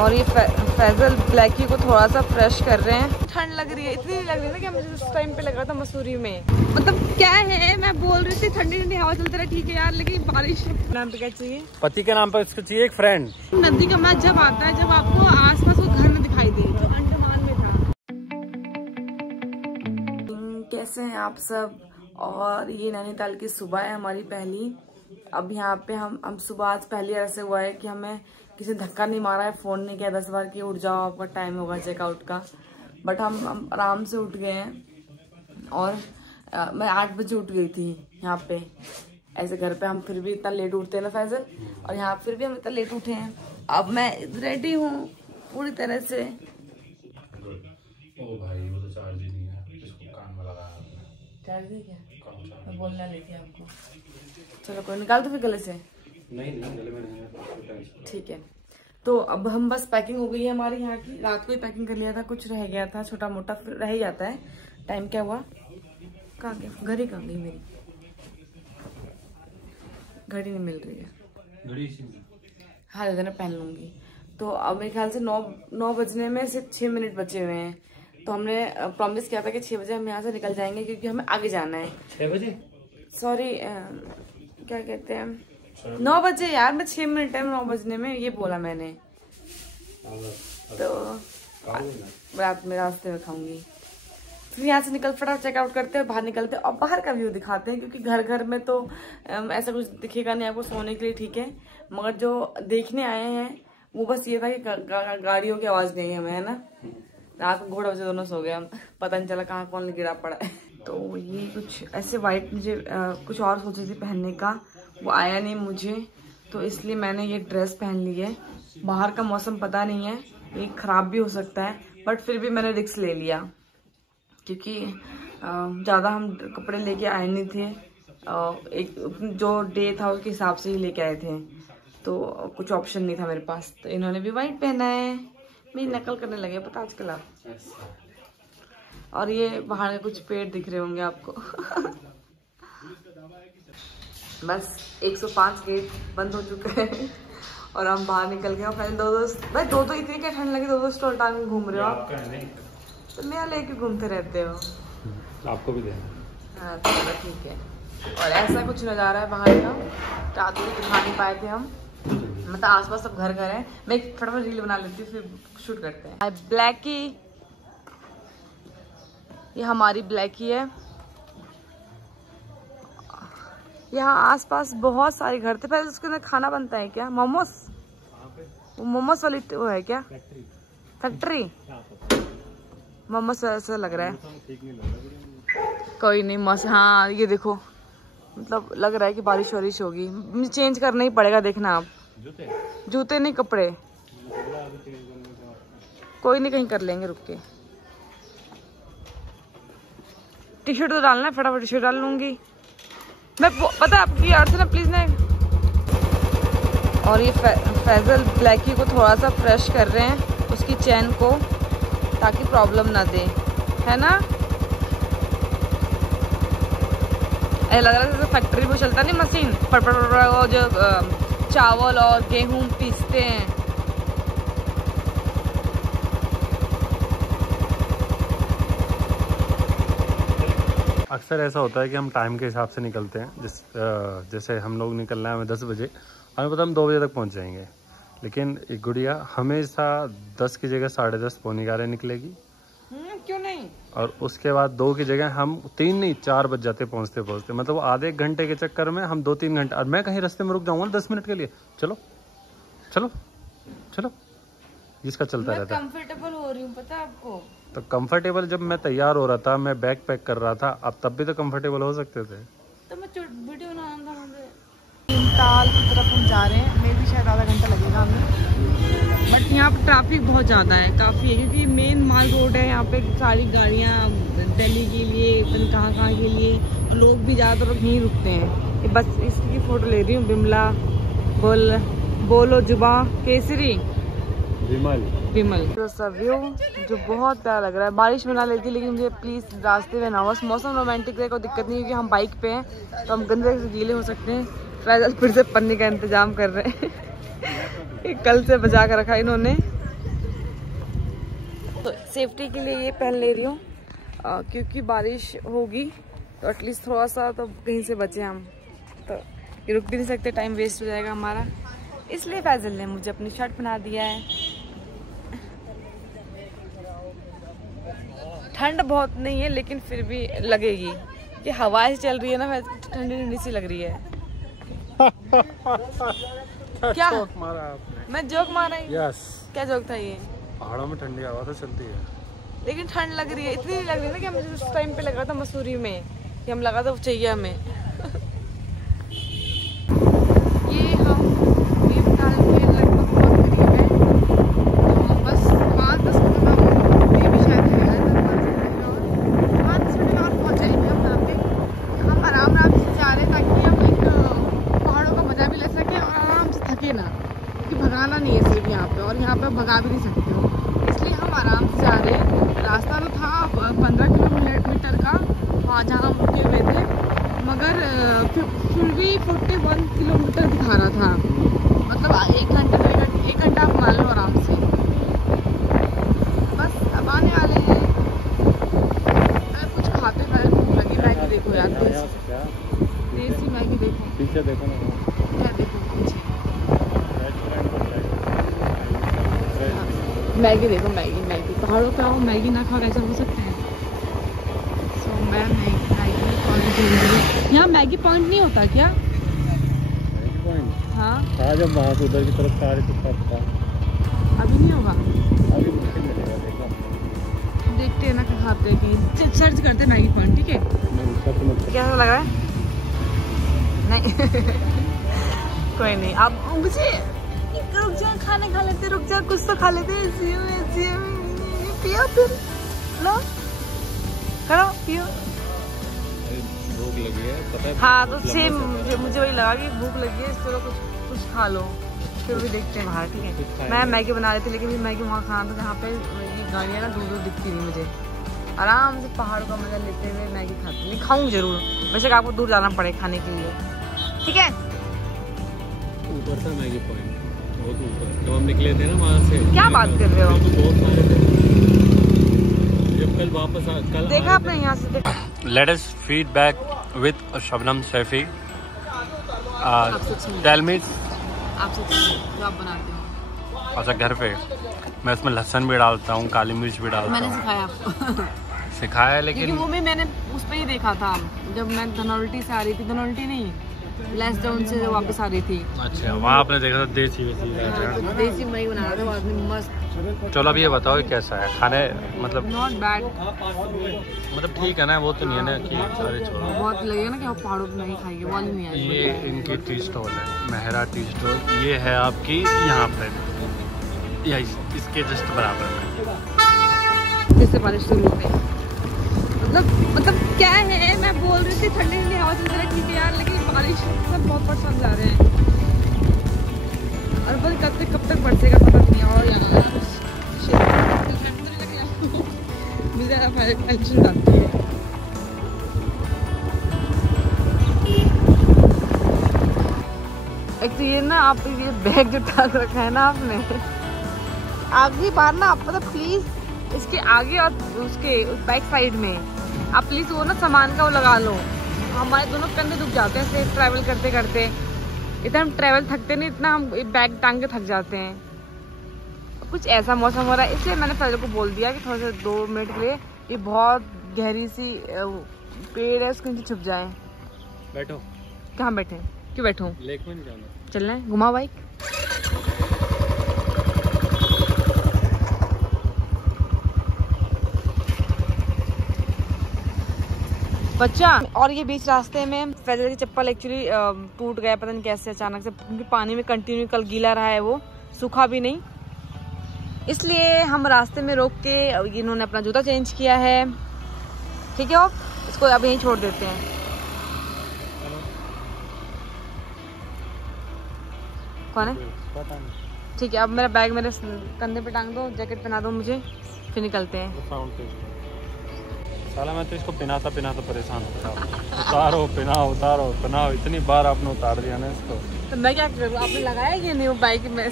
और ये फैजल ब्लैकी को थोड़ा सा फ्रेश कर रहे हैं। ठंड लग रही है, इतनी नहीं लग रही है ना कि मुझे उस टाइम पे लग रहा था मसूरी में। मतलब क्या है, मैं बोल रही थी ठंडी ठंडी हवा चलती रहा, ठीक है यार, लेकिन बारिश नाम पे क्या चाहिए, पति के नाम पर इसको चाहिए एक फ्रेंड। नदी का मैच जब आता है जब आपको आसपास वो घर न दिखाई दे, जो अंडमान में था। कैसे हैं आप सब? और ये नैनीताल की सुबह है हमारी पहली। अब यहाँ पे हम सुबह आज पहली ऐसे हुआ है कि हमें किसी धक्का नहीं मारा है, फोन नहीं किया 10 बार कि उठ जाओ आपका टाइम होगा चेकआउट का, बट हम आराम से उठ गए हैं। और मैं 8 बजे उठ गई थी यहाँ पे। ऐसे घर पे हम फिर भी इतना लेट उठते हैं ना फैजल, और यहाँ फिर भी हम इतना लेट उठे हैं। अब मैं रेडी हूँ पूरी तरह से। ओ भाई वो तो चार्ज ही नहीं है, इसको कान में लगाया आपने। चार्ज नहीं क्या? मैं बोलना लेके आपको। चलो कोई निकाल दो फिर गले से। नहीं गले में नहीं है। ठीक है, तो अब हम बस पैकिंग हो गई है हमारी यहाँ की। रात को ही पैकिंग कर लिया था, कुछ रह गया था छोटा मोटा, फिर रह ही जाता है। टाइम क्या हुआ, कहाँ गया घड़ी, कहाँ गई मेरी घड़ी? नहीं मिल रही है घड़ी। हाँ दादा पहन लूंगी। तो अब मेरे ख्याल से 9 बजने में सिर्फ 6 मिनट बचे हुए हैं। तो हमने प्रॉमिस किया था कि 6 बजे हम यहाँ से निकल जाएंगे, क्योंकि हमें आगे जाना है। 6 बजे? सॉरी, क्या कहते हैं 9 बजे यार, मैं 6 मिनट है 9 बजने में, ये बोला मैंने। तो रात में रास्ते में खाऊंगी। फिर यहाँ से निकल फटाफट चेकआउट करते हैं, बाहर निकलते हैं और बाहर का व्यू दिखाते हैं, क्योंकि घर में तो ऐसा कुछ दिखेगा नहीं आपको सोने के लिए, ठीक है। मगर जो देखने आए हैं वो बस ये था कि गाड़ियों की आवाज नहीं है हमें, है ना। रात को घोड़ा बजे दोनों सो गए हम, पता नहीं चला कहाँ कौन गिरा पड़ा है। तो ये कुछ ऐसे वाइट, मुझे कुछ और सोची थी पहनने का, वो आया नहीं मुझे, तो इसलिए मैंने ये ड्रेस पहन ली है। बाहर का मौसम पता नहीं है, ये खराब भी हो सकता है, बट फिर भी मैंने रिस्क ले लिया, क्योंकि ज़्यादा हम कपड़े लेके आए नहीं थे। एक जो डे था उसके हिसाब से ही लेके आए थे, तो कुछ ऑप्शन नहीं था मेरे पास। तो इन्होंने भी वाइट पहना है, मेरी नकल करने लगे पता आजकल आप। और ये बाहर के कुछ पेड़ दिख रहे होंगे आपको। बस 105 गेट बंद हो चुके हैं और हम बाहर निकल गए। पहले दो इतनी क्या ठंड लगी, दो स्टॉल टांग घूम रहे हो आप, तो मेरा लेके घूमते रहते हो। आपको भी देना। हाँ चलो ठीक है। और ऐसा कुछ नज़ारा है बाहर का, रात को दिखा नहीं पाए थे हम, मतलब आसपास सब घर है। मैं एक फटाफट रील बना लेती हूँ, फिर शूट करते हैं। ब्लैकी, ये हमारी ब्लैकी है। यहाँ आसपास बहुत सारे घर थे, पहले उसके अंदर खाना बनता है क्या, मोमोस? वो मोमोस वाली वो है क्या फैक्ट्री? मोमोस ऐसा लग रहा है। कोई नहीं मस्त। हाँ ये देखो, मतलब लग रहा है कि बारिश वारिश होगी, मुझे चेंज करना ही पड़ेगा। देखना आप, जूते नहीं कपड़े, कोई नहीं कहीं कर लेंगे रुक के। टी शर्ट तो डालना है, फटाफट टी शर्ट डाल लूंगी मैं, पता है आपकी यार से ना प्लीज ना। और ये फैजल ब्लैकी को थोड़ा सा फ्रेश कर रहे हैं, उसकी चैन को, ताकि प्रॉब्लम ना दे, है ना। ऐसा लग रहा है जैसे फैक्ट्री में चलता नहीं मशीन, वो जो चावल और गेहूं पीसते हैं। अक्सर ऐसा होता है कि हम टाइम के हिसाब से निकलते हैं, जैसे हम लोग निकलना है हमें 10 बजे, हमें पता हम 2 बजे तक पहुंच जाएंगे, लेकिन एक गुड़िया हमेशा 10 की जगह 10:30 पौनी 11 निकलेगी। क्यों नहीं? और उसके बाद 2 की जगह हम 3 नहीं 4 बज जाते पहुंचते पहुंचते, मतलब आधे घंटे के चक्कर में हम 2-3 घंटे। और मैं कहीं रास्ते में रुक जाऊंगा 10 मिनट के लिए, चलो चलो चलो, जिसका चलता रहता है। कंफर्टेबल हो रही हूँ पता है आपको। तो कंफर्टेबल जब मैं तैयार हो रहा था, मैं बैग पैक कर रहा था, अब तब भी तो कंफर्टेबल हो सकते थे। तो मैं वीडियो बनाना था मुझे। नैनीताल की तरफ हम जा रहे हैं, मे भी शायद आधा घंटा लगेगा हमें, बट यहाँ पर ट्रैफिक बहुत ज़्यादा है, काफ़ी है, क्योंकि मेन माल रोड है। यहाँ पे सारी गाड़ियाँ दिल्ली के लिए, कहाँ के लिए, लोग भी ज़्यादातर यहीं रुकते हैं। बस इसकी फ़ोटो ले रही हूँ। बिमला बोलो जुबा केसरी विमल तो सब व्यू जो बहुत प्यारा लग रहा है। बारिश बना लेती, लेकिन मुझे प्लीज रास्ते में ना हो। मौसम रोमांटिक है, कोई दिक्कत नहीं, क्योंकि हम बाइक पे हैं तो हम गंदे से गीले हो सकते हैं। फैजल फिर से पन्नी का इंतजाम कर रहे हैं। कल से बचा कर रखा इन्होंने, तो सेफ्टी के लिए ये पहन ले रही हूँ क्योंकि बारिश होगी तो एटलीस्ट थोड़ा सा तो कहीं से बचे हम। तो ये रुक भी नहीं सकते, टाइम वेस्ट हो जाएगा हमारा, इसलिए फैजल ने मुझे अपनी शर्ट पहना दिया है। ठंड बहुत नहीं है लेकिन फिर भी लगेगी कि हवा से चल रही है ना, ठंडी ठंडी सी लग रही है। क्या जोक मारा आपने? मैं जोक मारा? यस। क्या जोक था ये? पहाड़ों में ठंडी हवा तो चलती है लेकिन ठंड लग रही है, इतनी नहीं लग रही है ना कि मुझे उस टाइम पे लग रहा था मसूरी में कि हम लगा था उचैया में। ये हम भीमताल के लगभग बहुत करीब है, तो बस 5-10 मिनट में ये भी शायद है 5-10 मिनट और पहुँच जाएंगे हम यहाँ पे। हम आराम से जा रहे हैं ताकि हम एक पहाड़ों का मजा भी ले सकें और आराम से थके ना, क्योंकि भगाना नहीं है सिर्फ यहाँ पे, और यहाँ पे भगा भी नहीं सकते हो, इसलिए हम आराम से जा रहे हैं। रास्ता तो था 15 किलोमीटर का वहाँ जहाँ हम रुके हुए थे, मगर फिर भी 41 किलोमीटर दिखा रहा था, मतलब 1 घंटा आप मान लो आराम से। बस अब आने वाले हैं, अगर कुछ खाते खाते भूख लगी। मैगी देखो यार, देसी मैगी देखो, पीछे देखो ना, क्या देखो पीछे, मैगी देखो, मैगी पहाड़ों पे आओ मैगी ना खाओ, ऐसा हो सकता है? सो मैं मैगी पॉइंट, यहाँ मैगी पॉइंट नहीं होता क्या? Maggi point? हाँ जब वहाँ से उधर की तरफ से आ रहे तो अभी नहीं होगा, अभी मुश्किल मिलेगा, देखते हैं ना खाते हैं कहीं, सर्च करते हैं मैगी पॉइंट। ठीक है, कैसा लगा है? नहीं कोई नहीं, आप मुझे रुक जा, खाने खा लेते, रुक जा कुछ तो खा लेते, पियो फिर लो, करो पियो। भूख लगी है पता है? हाँ तो सेम मुझे वही लगा कि भूख लगी है, चलो कुछ खा लो, फिर भी देखते हैं बाहर। ठीक है, मैं मैगी बना रही थी लेकिन मैगी वहाँ खाना था जहाँ पे ये गाड़ियाँ ना दूर दिखती नहीं मुझे। आराम से पहाड़ों का मजा लेते हुए मैगी खाती, नहीं खाऊंगी जरूर, वैसे आपको दूर जाना पड़े खाने के लिए। ठीक है, ऊपर था मैगी पॉइंट, बहुत ऊपर, जब हम निकले थे ना वहाँ से। क्या बात कर रहे हो? बहुत सारे थे, जब कल वापस कल देखा आपने यहाँ से देखा। Let us feedback with Shabnam Saifi. Tell me, आपसे जो आप बनाते हो। अच्छा, घर पे मैं इसमें लहसुन भी डालता हूँ, काली मिर्च भी डालता हूँ। मैंने सिखाया आपको सिखाया है, लेकिन वो भी मैंने उस पर ही देखा था जब मैं धनौल्टी से आ रही थी, धनौल्टी नहीं लेस डाउन से जब वापस आ रही थी। अच्छा, वहाँ आपने देखा था देसी तो देसी मई बना रहा था आदमी मस्त। चलो अभी ये बताओ कैसा है खाने, मतलब नॉट बैड, मतलब ठीक है ना, वो तो नहीं है ना कि सारे छोड़ो। बहुत लगेगा ना कि आप पहाड़ों पे नहीं खाएंगे, वो नहीं आएगी। ये इनकी टी स्टॉल है, मेहरा टी स्टॉल, ये है आपकी यहाँ पे या इसके जस्ट बराबर में। जैसे बारिश शुरू हो गई, मतलब क्या है, मैं बोल रही थी ठंडी ठंडी हवा चल रही है, ठीक है यार, लेकिन बारिश सब बहुत परेशान जा रहे हैं, और बस कब तक बरसेगा पता नहीं। और यार मुझे टेंशन आती है। एक तो ये ना, आप ये बैग जो टांग रखा है ना आपने, आखिरी बार ना आप मतलब प्लीज इसके आगे और उसके बैक साइड में आप प्लीज वो ना सामान का वो लगा लो, हमारे दोनों कंधे दुख जाते हैं ट्रैवल करते करते, इतना हम ट्रैवल थकते नहीं, इतना हम बैग टांग के थक जाते हैं। कुछ ऐसा मौसम हो रहा है, इसलिए मैंने पहले को बोल दिया कि थोड़ा सा 2 मिनट के लिए, ये बहुत गहरी सी पेड़ है, उसके नीचे छुप जाए। बैठो। कहाँ बैठे? क्यों बैठो? लेक में नहीं जाना, चलना है, घुमा बाइक। बच्चा, और ये बीच रास्ते में फैजल की चप्पल एक्चुअली टूट गया, पता नहीं कैसे अचानक से, क्योंकि पानी में कंटिन्यू कल गीला रहा है, वो सूखा भी नहीं, इसलिए हम रास्ते में रोक के इन्होंने अपना जूता चेंज किया है। ठीक है, और इसको अब यहीं छोड़ देते हैं। कौन है? ठीक है, अब मेरा बैग मेरे कंधे पे टांग दो, जैकेट पहना दो मुझे, फिर निकलते हैं। साला मैं तो इसको पिनाता परेशान होता हूँ, उतारो पिनाओ, उतारो पिनाओ, इतनी बार आपने उतार दिया ना इसको। तो मैं क्या करूँ? आपने लगाया कि नहीं वो बाइक में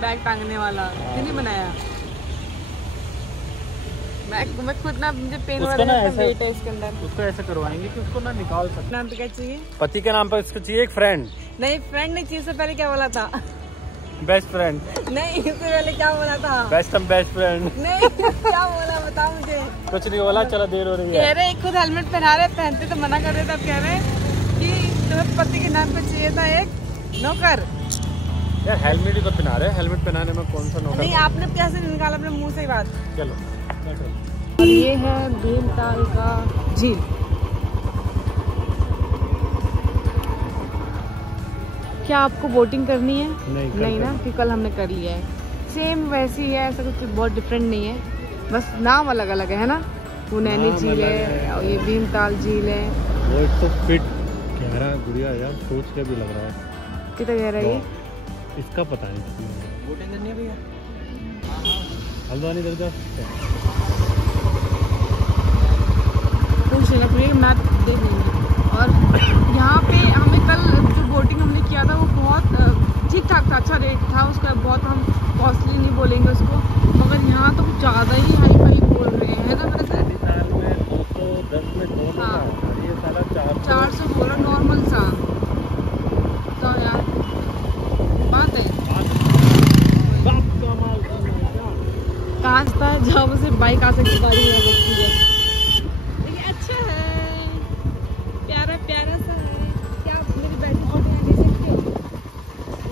बैग टांगने वाला? नहीं बनाया। मैं खुद ना, मुझे पेन हो रहा है, वेट है इसके अंदर। उसको ऐसे करवाएंगे कि उसको ना निकाल सकते। नाम पे क्या चाहिए? पति के नाम पर इसको चाहिए एक फ्रेंड। नहीं फ्रेंड नहीं चाहिए, इससे पहले क्या बोला था? Best friend. नहीं इससे पहले क्या बोला था? Best friend. नहीं क्या बोला बताओ मुझे। कुछ नहीं बोला, चलो देर हो रही है। कह रहे खुद हेलमेट पहना रहे, पहनते तो मना कर रहे थे, अब कह रहे कि तुम्हें पति के नाम पे चाहिए था एक नौकर। यार हेलमेट ही तो पहना रहे, हेलमेट पहनाने में कौन सा नौकर? नहीं आपने कैसे निकाला अपने मुंह से ही बात। चलो। और ये है भीमताल का झील। क्या आपको बोटिंग करनी है? नहीं ना, कि कल हमने कर लिया है। सेम वैसी है, ऐसा कुछ बहुत डिफरेंट नहीं है, बस नाम अलग अलग है ना। वो नैनी झील है और ये भीमताल झील है। वो एक तो फिट कह रहा है गुड़िया, यार सोच के भी लग रहा है। कितना कह रहा है ये? इसका पता नहीं। बोटिंग करनी है भैया? हल्द्वानी तक जा सकते हैं। पूछ लेना पूरी मैप देख लेंगे। और यहाँ पे हमें कल जो बोटिंग हमने किया था वो बहुत ठीक ठाक था, अच्छा रेट था उसका, बहुत हम कॉस्टली नहीं बोलेंगे उसको, मगर यहाँ तो कुछ ज़्यादा ही हाई फाई बोल रहे हैं, है ना? मेरे साल में 210 में 200 हाँ, ये साला 400 बोला नॉर्मल सा। तो यार बात है कहाँ था जहाँ से बाइक आ सकती, गाड़ी आ सकती है। लेकिन अच्छा है, प्यारा प्यारा सा है। क्या आप मेरी बैटरी फोटो ले सकते हो?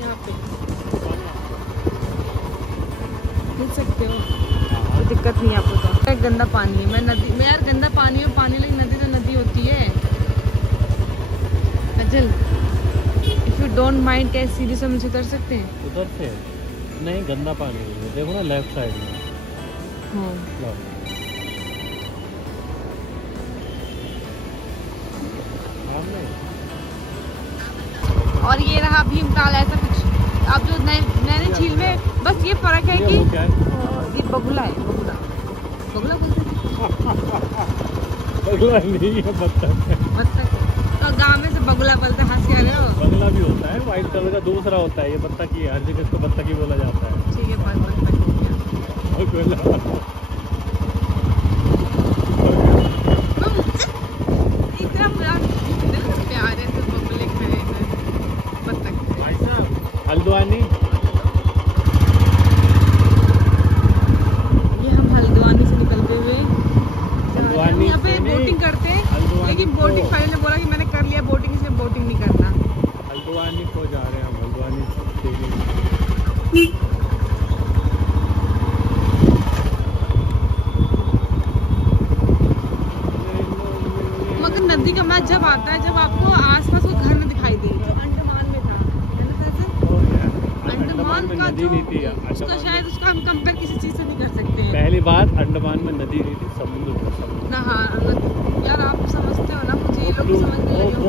यहाँ पे ले सकते हो, कोई दिक्कत नहीं है आपको। तो गंदा पानी है, मैं नदी में, यार गंदा पानी है पानी, लेकिन नदी तो नदी होती है। अजल इफ यू डोंट माइंड, क्या सीधी से मुझे उतर सकते हैं? उधर से नहीं, गंदा पानी है, देखो ना लेफ्ट साइड में। और ये रहा भीमताल, ऐसा कुछ। अब जो नैनी झील में बस ये फर्क है कि ये बगुला है, बगुला बगुला बोलते हैं। बगुला नहीं है, बत्तख है। बत्तख तो गाँव में से बगुला बोलते हैं, हंस के आ रहे हो। बगुला भी होता है, व्हाइट कलर का दूसरा होता है, ये बत्तख ही है, हर जगह इसको बत्तख ही बोला जाता है। ठीक है, बत्तख हो गया। प्यार है तो बगुले खड़े हैं, बत्तख। हल्द्वानी, ये हम हल्द्वानी से निकलते हुए यहाँ पे बोटिंग करते हैं, लेकिन बोटिंग पहले ने बोला कि मैंने कर लिया बोटिंग, इसलिए बोटिंग नहीं करना। हल्द्वानी को जा रहे हैं हम, हल्द्वानी। मगर नदी का मैच जब आता है जब आपको आसपास कोई घर न दिखाई दे। अंडमान में था, अंडमान का जो उसका शायद उसका हम कंपेयर किसी चीज से नहीं कर सकते हैं। पहली बात, अंडमान में नदी नहीं थी, समुद्र था। हाँ यार आप समझते हो ना, मुझे ये लोग समझ नहीं रहे हो।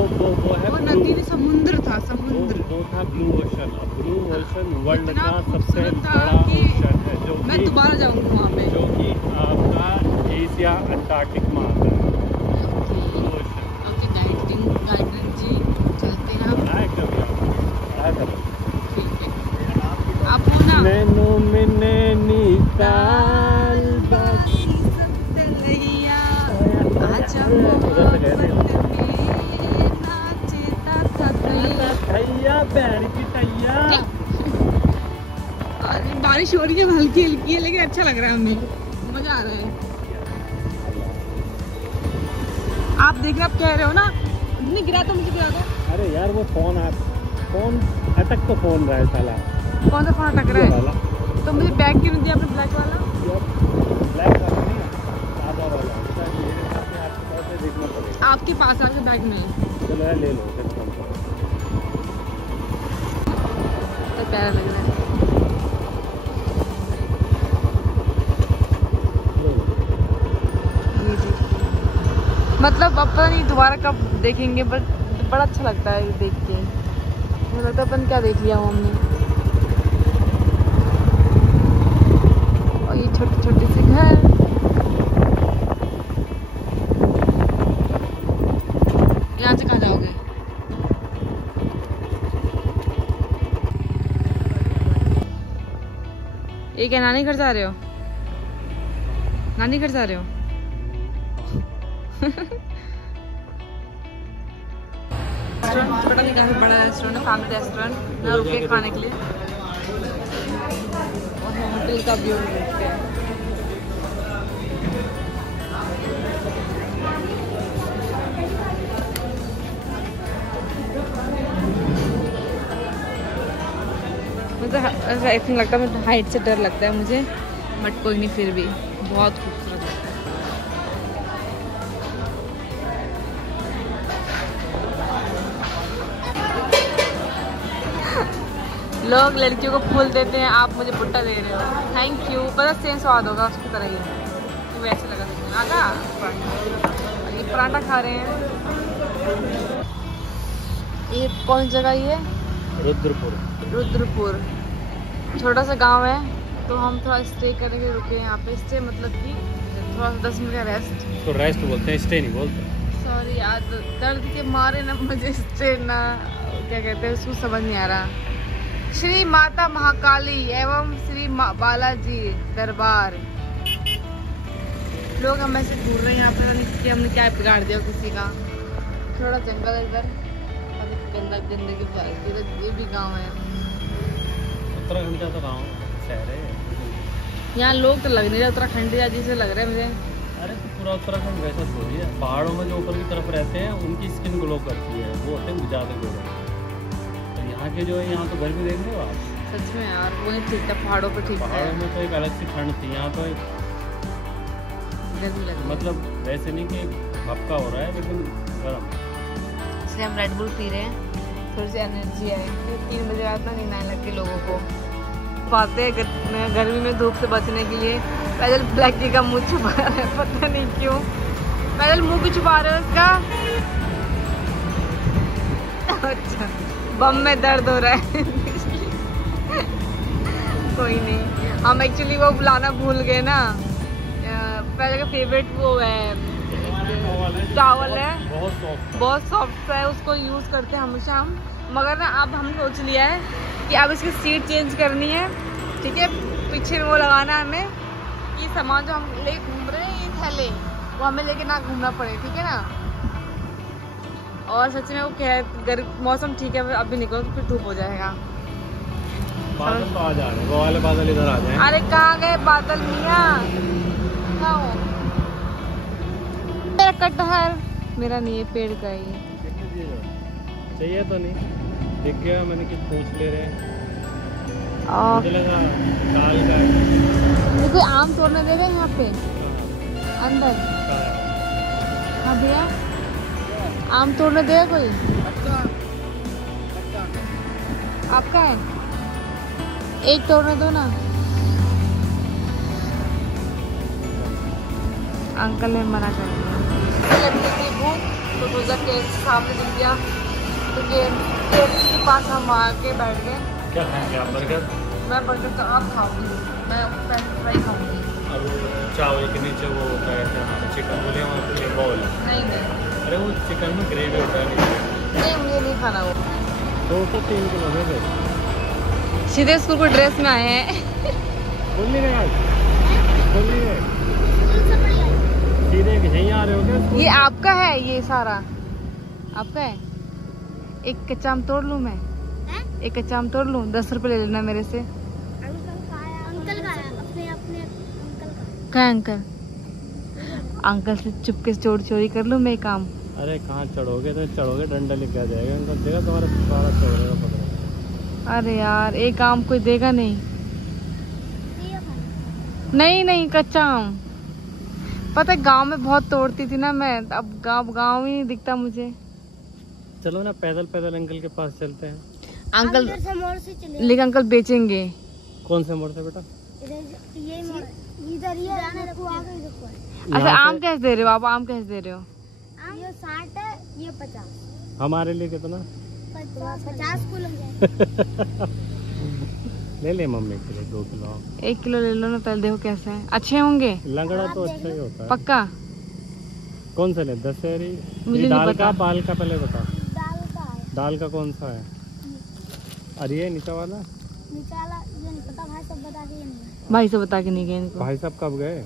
वो नदी नहीं, समुद्र था, समुद्र। वो था blue ocean. Blue ocean world का सबसे खूबसूरत था बड़ा कि ओशन है, जो मैं दोबारा जाऊंगी वहाँ पे, जो कि आपका एशिया अंटार्कटिक में आता है। गाइडेंस जी चलते हैं हम। आप हो ना नैनो में नैनीताल बारिश हो रही है, हल्की हल्की है, लेकिन अच्छा लग रहा है, हमें मजा आ रहा है। आप देख रहे, आप कह रहे हो ना नहीं गिरा तो मुझे गिरा दो। अरे यार वो फोन अटक तो फोन रहा है साला। कौन सा फोन अटक रहा है? तो मुझे बैग क्यों नहीं दिया आपने, ब्लैक वाला? ब्लैक वाला नहीं, सादा वाला। आपके पास देखना पड़ेगा। आपके पास आपके बैग में? चलो यार ले लो, तो प्यारा लग रहा है। मतलब अब पता नहीं दोबारा कब देखेंगे, बट बड़ा अच्छा लगता है देख के। मुझे लगता है अपन क्या देख लिया हमने। और ये छोटे छोटे से घर, यहाँ से कहाँ जाओगे? ये क्या नानी घर जा रहे हो? नानी घर जा रहे हो? रेस्टोरेंट पता नहीं काफी बड़ा रेस्टोरेंट है, फैमिली रेस्टोरेंट। मैं रुके खाने के लिए और होटल का व्यू देखते हैं। मुझे ऐसा एक्टिंग लगता है, हाइट से डर लगता है मुझे, बट कोई नहीं, फिर भी बहुत खूबसूरत है। लोग लड़कियों को फूल देते हैं, आप मुझे बुट्टा दे रहे हो। Thank you. पता सेम स्वाद होगा उसकी तरह ही, तो वैसे लगा देखने आटा। ये पराठा खा रहे हैं। ये कौन जगह ये? रुद्रपुर। रुद्रपुर छोटा सा गांव है, तो हम थोड़ा स्टे करने के लिए रुके यहाँ पे। स्टे मतलब कि थोड़ा 10 मिनट का रेस्ट। तो रेस्ट बोलते हैं, स्टे नहीं बोलते। सॉरी यार, दर्द के मारे ना मुझे स्टे ना क्या कहते हैं उसको समझ नहीं आ रहा। श्री माता महाकाली एवं श्री बालाजी दरबार। लोग हमें से घूर रहे हैं यहाँ पे, कि हमने क्या बिगाड़ दिया किसी का। थोड़ा जंगल इधर, गंदा गंदगी फैलती है। ये भी गांव है, उत्तराखंड का तो गाँव शहर है। यहाँ लोग तो लग नहीं रहे उत्तराखंडी जैसे लग रहे हैं मुझे। अरे तो पूरा उत्तराखंड वैसा थोड़ी है। पहाड़ों में जो ऊपर की तरफ रहते हैं उनकी स्किन ग्लो करती है, वो होते हैं ज़्यादा ग्लो। यहाँ के जो है, यहाँ तो घर भी देख रहे हो आप। सच में यार, वही ठीक है, पहाड़ों पे ठीक है। पहाड़ों में तो एक अलग सी ठंड थी, यहाँ तो एक मतलब वैसे नहीं कि भपका हो रहा है, लेकिन गर्म। इसलिए हम रेड बुल पी रहे हैं, थोड़ी सी एनर्जी आए। 3 बजे रात में नींद आने लगी लोगों को। पाते हैं गर्मी में धूप से बचने के लिए। पैदल ब्लैकी का मुँह छुपा रहा है, पता नहीं क्यों। पैदल मुँह भी छुपा रहे हो उसका। अच्छा, बम में दर्द हो रहा है। कोई नहीं, हम एक्चुअली वो बुलाना भूल गए ना। पहले का फेवरेट वो है, टॉवल है, बहुत सॉफ्ट है, उसको यूज़ करते हैं हमेशा हम। मगर ना अब हमने सोच लिया है कि अब इसकी सीट चेंज करनी है, ठीक है। पीछे में वो लगाना है हमें, ये सामान जो हम ले घूम रहे हैं, ये थैले, वो हमें लेके ना घूमना पड़े, ठीक है ना। और सच में वो क्या है, मौसम ठीक है, अभी निकलो तो फिर धूप हो जाएगा। बादल तो आ जा रहे हैं, वो वाले बादल इधर आ जाएं। अरे कहाँ गए बादल मियाँ? मेरा कटहल मेरा नहीं है, पेड़ का ही चाहिए तो नहीं, दिख गया मैंने कि पूछ ले रहे हैं। मुझे लगा दाल का है। कोई आम तोड़ने देवे यहाँ पे अंदर? हाँ भैया, आम तोड़ने देगा कोई? आपका है? एक तोड़ने दो ना। अंकल ने मना कर दिया। भूख तो सोचा के सामने दिख गया, तो के पास हम आके बैठ गए। क्या खाएंगे आप? बर्गर? मैं बर्गर तो आप खाऊंगी, मैं फ्रेंच फ्राई खाऊंगी। और चावल के नीचे वो होता है चिकन बोले वहाँ बॉल? नहीं। अरे वो चिकन में ग्रेवी होता है। नहीं, मुझे नहीं खाना वो। 203 किलो में सीधे स्कूल को ड्रेस में आए हैं। बोल नहीं रहे आज? बोल नहीं रहे? सीधे यहीं आ रहे हो क्या? ये आपका है, ये सारा आपका है। एक कच्चा आम तोड़ लूं मैं? एक कच्चा आम तोड़ लूं? 10 रुपए ले लेना मेरे से। अंकल का अपने अंकल का। क्या अंकल? अंकल से चुपके से चोरी कर लूं मैं काम? अरे कहाँ चढ़ोगे? तो चढ़ोगे डंडा लेके आ जाएगा अंकल, देगा तुम्हारा सारा चढ़ेगा पकड़ेगा। अरे यार, एक आम कोई देगा नहीं। नहीं कच्चा आम। पता है गांव में बहुत तोड़ती थी ना मैं, अब गांव ही नहीं दिखता मुझे। चलो ना पैदल अंकल के पास चलते हैं। अंकल लेकिन अंकल बेचेंगे। कौन से मोड़ से बेटा? ये इधर ही अच्छा, आम कैसे दे रहे हो आप? आम कैसे दे रहे हो? ये 60 है, ये 50। हमारे लिए कितना? 50 किलो ले ले मम्मी के लिए 2 किलो। 1 किलो ले लो ना, पहले देखो कैसे हैं। अच्छे होंगे? लंगड़ा तो अच्छा ही होता है। पक्का? कौन सा ले? दशहरी? मुझे दाल नहीं का पता। पाल का पहले बता। दाल का है। दाल का कौन सा है? अरे ये नीचा वाला निकाला, ये नहीं पता भाई, सब बता के नहीं। भाई से बता के नहीं गए इनको। भाई साहब कब गए?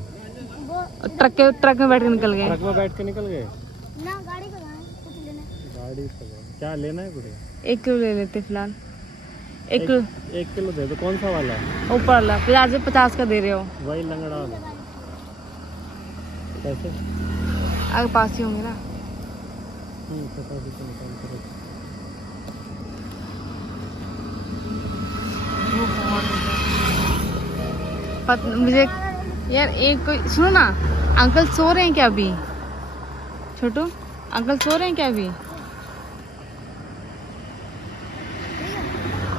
वो ट्रक में बैठ के निकल गए। ट्रक में बैठ के निकल गए ना गाड़ी पे गए, कुछ लेना है। गाड़ी पे गए। क्या लेना है गुड़िया? 1 किलो ले लेते फिलहाल। 1 किलो दे दो। कौन सा वाला? ऊपर वाला। प्याज 50 का दे रहे हो। वही लंगड़ा वाला। कैसे? आगे पास ही होंगे ना। 50 रुपये निकाल कर रख। मुझे यार एक कोई सुनो ना, अंकल सो रहे हैं क्या अभी? छोटू अंकल सो रहे हैं क्या अभी?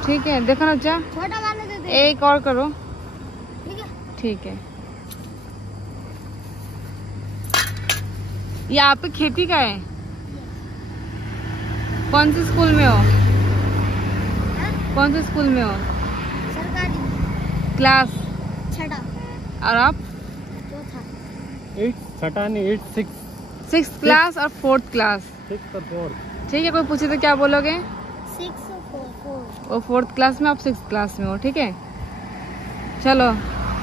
ठीक है देखो ना बच्चा, छोटा वाला दे दे। एक और करो। ठीक है। ठीक है। ये आप पे खेती का है? कौन से स्कूल में हो? कौन से स्कूल में हो? सरकारी। क्लास? 6 और आप? 4 नहीं 6th क्लास और 4th क्लास। 6th और 4th। ठीक है, कोई पूछे तो क्या बोलोगे? 6 और 4। वो 4th क्लास में, आप 6th क्लास में हो। ठीक है, चलो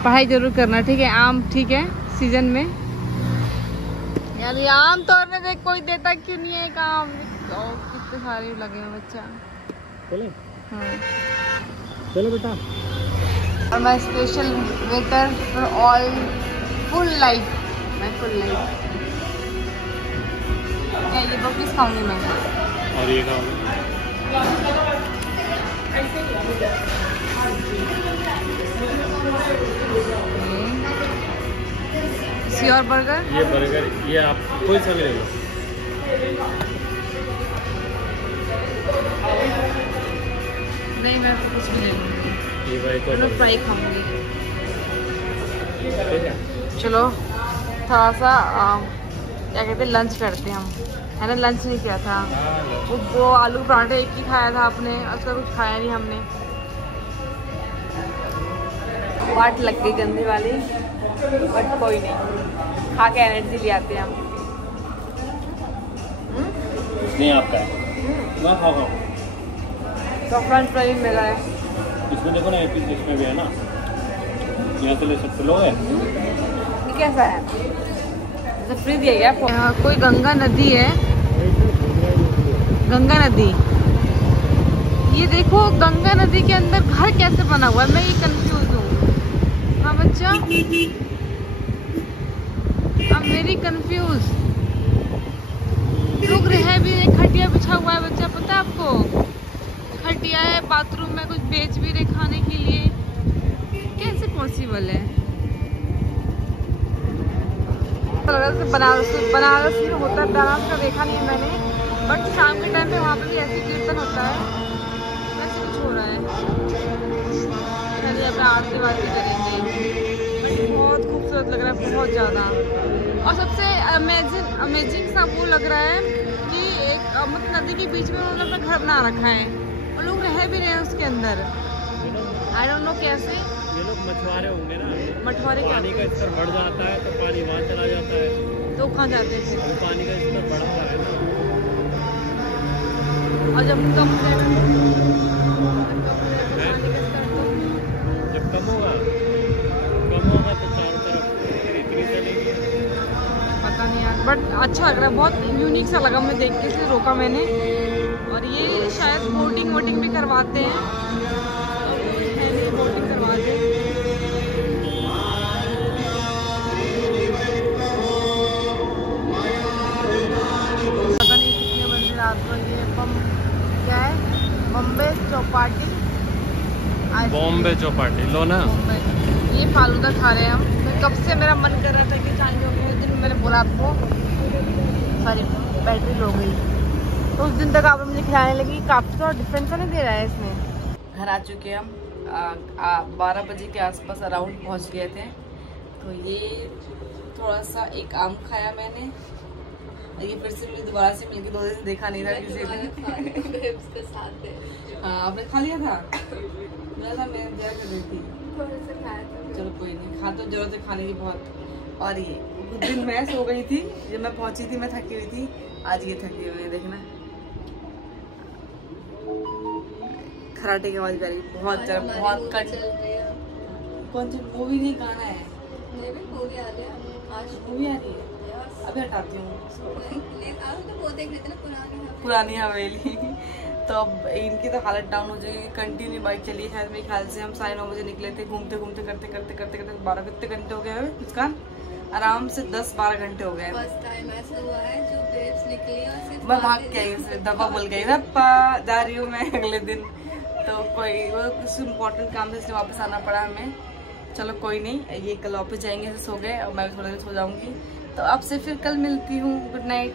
पढ़ाई जरूर करना। ठीक है, आम ठीक है सीजन में। यार ये आम तोड़ने देख कोई देता क्यों नहीं है काम? कितने सारे लगे हैं बच्चा। चले? हाँ। चलो बेटा। और मैं special waiter for all full life. मैं फुल लाइफ ये बकरीज खाऊंगी मैं। और ये खाओगे? और बर्गर? ये बर्गर, ये आप कोई सा भी ले लो। नहीं मैं कुछ भी नहीं लूँगी। ये भाई मैं फ्राई खाऊंगी। चलो थोड़ा सा क्या कहते हैं लंच करते हैं हम, है ना? लंच नहीं किया था। वो आलू पराठे एक ही खाया था आपने, उसका कुछ खाया नहीं हमने। वाट लग गई गंदी वाली, बट कोई नहीं, खा के एनर्जी ले आते हैं हम। नहीं आपका है ना? खाओ। तो फ्रेंच फ्राई मेरा है। इसमें देखो ना, एक पीस इसमें भी है ना, यहाँ से ले सकते लोग है। ये कैसा है? जैसे फ्री दिया गया। यहाँ कोई गंगा नदी है, गंगा नदी। ये देखो गंगा नदी के अंदर घर कैसे बना हुआ है, मैं ये कंफ्यूज हूँ। हाँ बच्चा, अब मेरी कंफ्यूज। लोग रह भी, खटिया बिछा हुआ है बच्चा, पता है आपको? खटिया है, बाथरूम में कुछ बेच भी रहे खाने के लिए। कैसे पॉसिबल है? बनारस में होता है, बनारस का देखा नहीं है मैंने, बट शाम के टाइम पे वहाँ पे भी ऐसे कीर्तन होता है, वैसे कुछ हो रहा है। चलिए अपना आरती वारती करेंगे। बट बहुत खूबसूरत लग रहा है, बहुत ज़्यादा। और सबसे अमेजिंग सा वो लग रहा है कि एक मतलब नदी के बीच में उन्होंने अपना घर बना रखा है और लोग रह भी रहे हैं उसके अंदर। आई डोंट नो कैसे। ये लोग मछुआरे होंगे ना। मछुआरे क्या? पानी का स्तर बढ़ जाता है तो पानी वहाँ चला जाता है, तो कहाँ जाते हैं फिर? पानी का स्तर बढ़ता है ना। और जब कम जब कम होगा तो चारों तरफ इतनी चलेगी। पता नहीं यार, बट अच्छा लग रहा है, बहुत यूनिक सा लगा। मैं देख के इसलिए रोका मैंने। और ये शायद बोटिंग वोटिंग भी करवाते हैं, बोटिंग करवाते हैं। पता नहीं कितने बजे रात को। ये क्या है? बॉम्बे चौपाटी। बॉम्बे चौपाटी लो ना। ये फालूदा खा रहे हैं हम। तो कब से मेरा मन कर रहा था कि चाय उस दिन मैंने बोला आपको, सॉरी बैटरी लो गई, तो उस दिन तक आप मुझे खिलाने लगी। काफ़ी थोड़ा डिफरेंस नहीं दे रहा है इसमें। घर आ चुके हम, 12 बजे के आसपास अराउंड पहुंच गए थे। तो ये थोड़ा सा एक आम खाया मैंने। ये फिर से मुझे दोबारा से मिलके 2 दिन से देखा नहीं था किसी ने। उसके साथ हाँ आपने खा लिया था? मैं इंतजार कर रही थी। चलो कोई नहीं, खा तो जरूरत है खाने की बहुत। और ये उस दिन मैं सो गई थी, जब मैं पहुंची थी मैं थकी हुई थी। आज ये थकी हुई है, देखना खराटे की आवाज आ रही, बहुत ज्यादा, बहुत कट। कौन सी मूवी नहीं, गाना है मूवी आ रही है, अभी हटाती हूँ पुरानी हवेली। तो अब इनकी तो हालत डाउन हो जाएगी, कंटिन्यू बाइक चली है। शायद मेरे ख्याल से हम 9:30 बजे निकले थे, घूमते घूमते करते करते करते करते 12 कितने घंटे हो गए हैं मुस्कान? आराम से 10-12 घंटे हो गए। फर्स्ट टाइम ऐसा हुआ है जो बेब्स निकली और सिर्फ मैं भाग के आई, दबा बोल गई रप्पा जा रही हूँ मैं अगले दिन। तो कोई वो कुछ इम्पोर्टेंट काम था इसलिए वापस आना पड़ा हमें। चलो कोई नहीं, ये कल वापस जाएंगे, सो गए और मैं भी थोड़ा देर सो जाऊंगी। तो आपसे फिर कल मिलती हूँ। Good night.